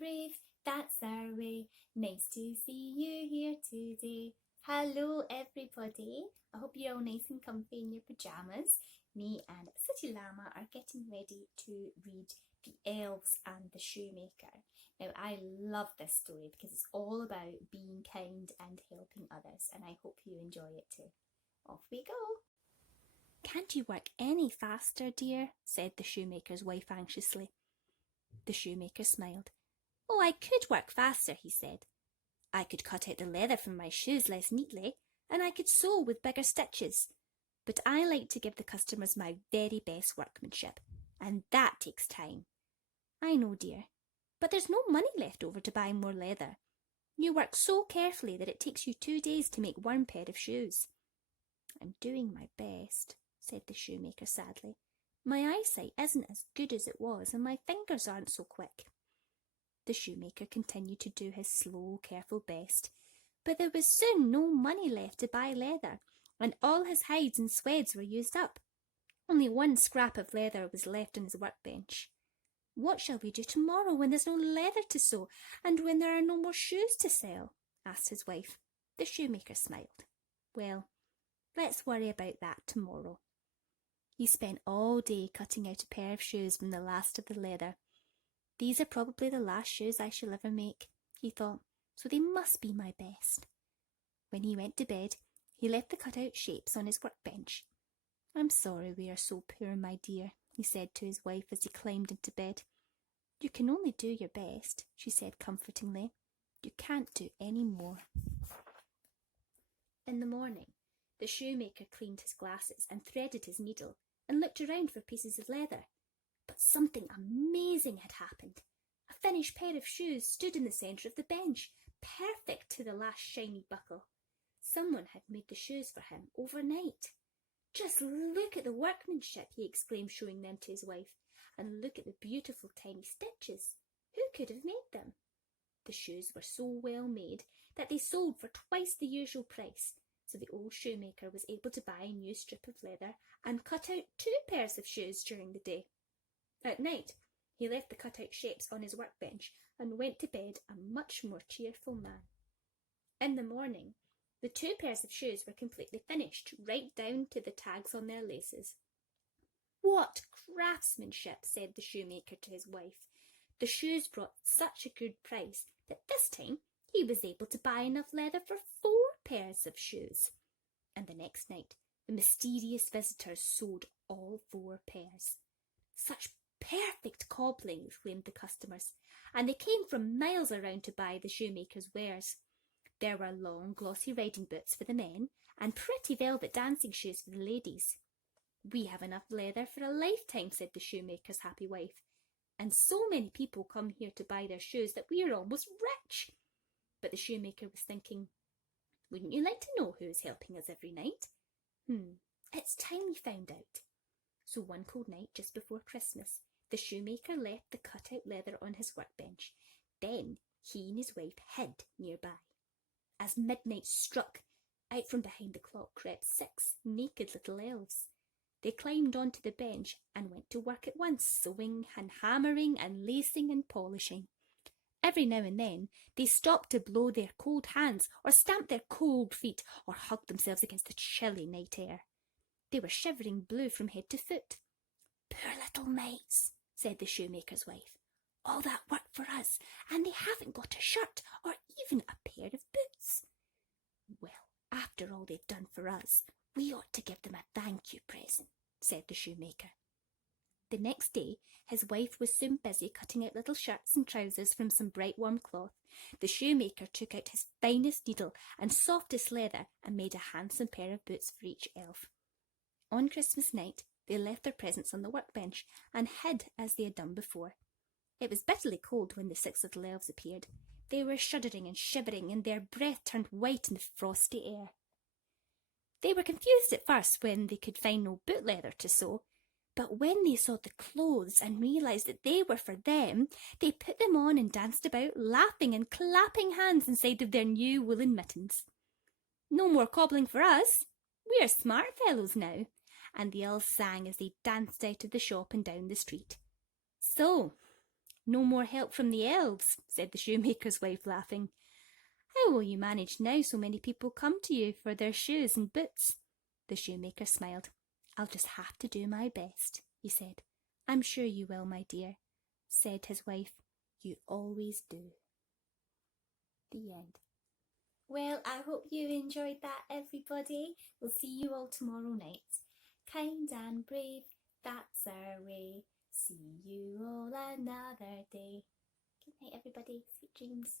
brave, that's our way. Nice to see you here today. Hello everybody, I hope you're all nice and comfy in your pyjamas. Me and City Llama are getting ready to read The Elves and the Shoemaker. Now I love this story because it's all about being kind and helping others, and I hope you enjoy it too. Off we go! "Can't you work any faster, dear?" said the shoemaker's wife anxiously. The shoemaker smiled. "Oh, I could work faster," he said. "I could cut out the leather from my shoes less neatly, and I could sew with bigger stitches. But I like to give the customers my very best workmanship, and that takes time." "I know, dear, but there's no money left over to buy more leather. You work so carefully that it takes you 2 days to make one pair of shoes." "I'm doing my best," said the shoemaker sadly. "My eyesight isn't as good as it was, and my fingers aren't so quick." The shoemaker continued to do his slow, careful best, but there was soon no money left to buy leather, and all his hides and sweds were used up. Only one scrap of leather was left on his workbench. "What shall we do tomorrow when there's no leather to sew, and when there are no more shoes to sell?" asked his wife. The shoemaker smiled. "Well, let's worry about that tomorrow." He spent all day cutting out a pair of shoes from the last of the leather. "These are probably the last shoes I shall ever make," he thought, "so they must be my best." When he went to bed, he left the cut-out shapes on his workbench. "I'm sorry we are so poor, my dear," he said to his wife as he climbed into bed. "You can only do your best," she said comfortingly. "You can't do any more." In the morning, the shoemaker cleaned his glasses and threaded his needle and looked around for pieces of leather. But something amazing had happened. A finished pair of shoes stood in the centre of the bench, perfect to the last shiny buckle. Someone had made the shoes for him overnight. "Just look at the workmanship," he exclaimed, showing them to his wife, "and look at the beautiful tiny stitches. Who could have made them?" The shoes were so well made that they sold for twice the usual price, so the old shoemaker was able to buy a new strip of leather and cut out 2 pairs of shoes during the day. At night, he left the cut-out shapes on his workbench and went to bed a much more cheerful man. In the morning, the 2 pairs of shoes were completely finished, right down to the tags on their laces. "What craftsmanship!" said the shoemaker to his wife. The shoes brought such a good price that this time he was able to buy enough leather for 4 pairs of shoes. And the next night, the mysterious visitors sewed all 4 pairs. "Such perfect cobbling!" exclaimed the customers, and they came from miles around to buy the shoemaker's wares. There were long, glossy riding boots for the men, and pretty velvet dancing shoes for the ladies. "We have enough leather for a lifetime," said the shoemaker's happy wife, "and so many people come here to buy their shoes that we are almost rich." But the shoemaker was thinking, "Wouldn't you like to know who is helping us every night? It's time we found out." So one cold night just before Christmas, the shoemaker left the cut-out leather on his workbench. Then he and his wife hid nearby. As midnight struck, out from behind the clock crept 6 naked little elves. They climbed onto the bench and went to work at once, sewing and hammering and lacing and polishing. Every now and then they stopped to blow their cold hands or stamp their cold feet or hug themselves against the chilly night air. They were shivering blue from head to foot. "Poor little mites," said the shoemaker's wife. "All that work for us, and they haven't got a shirt or even a pair of boots." "Well, after all they've done for us, we ought to give them a thank-you present," said the shoemaker. The next day, his wife was soon busy cutting out little shirts and trousers from some bright warm cloth. The shoemaker took out his finest needle and softest leather and made a handsome pair of boots for each elf. On Christmas night, they left their presents on the workbench and hid as they had done before. It was bitterly cold when the 6 little elves appeared. They were shuddering and shivering, and their breath turned white in the frosty air. They were confused at first when they could find no boot leather to sew, but when they saw the clothes and realised that they were for them, they put them on and danced about, laughing and clapping hands inside of their new woolen mittens. "No more cobbling for us. We are smart fellows now," and the elves sang as they danced out of the shop and down the street. "So No more help from the elves, said the shoemaker's wife, laughing. How will you manage now so many people come to you for their shoes and boots? The shoemaker smiled. I'll just have to do my best, he said. I'm sure you will, my dear, said his wife. You always do. The end. Well, I hope you enjoyed that, everybody. We'll see you all tomorrow night. Kind and brave, that's our way. See you all another day. Good night, everybody. Sweet dreams.